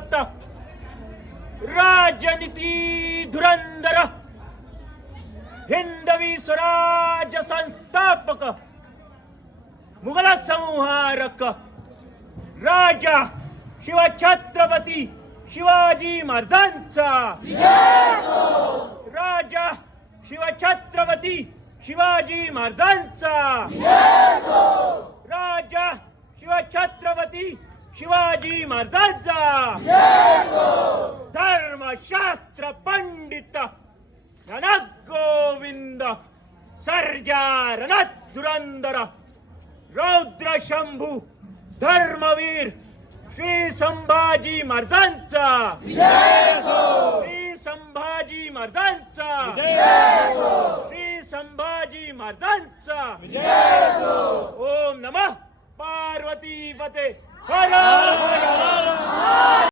संतत राजनीती धुरंधर हिंदवी स्वराज संस्थापक मुघल संहारक राजा शिवछत्रपती शिवाजी महाराजांचा राजा शिवछत्रपती शिवाजी महाराजांचा राजा शिवछत्रपती शिवाजी महाराजांचा धर्मशास्त्र पंडित रणगोविंद सर्जा रणधुरंधर रौद्र शंभू धर्मवीर श्री संभाजी महाराजांचा श्री संभाजी महाराजांचा श्री संभाजी महाराजांचा ओम नमः पार्वती पते हर हर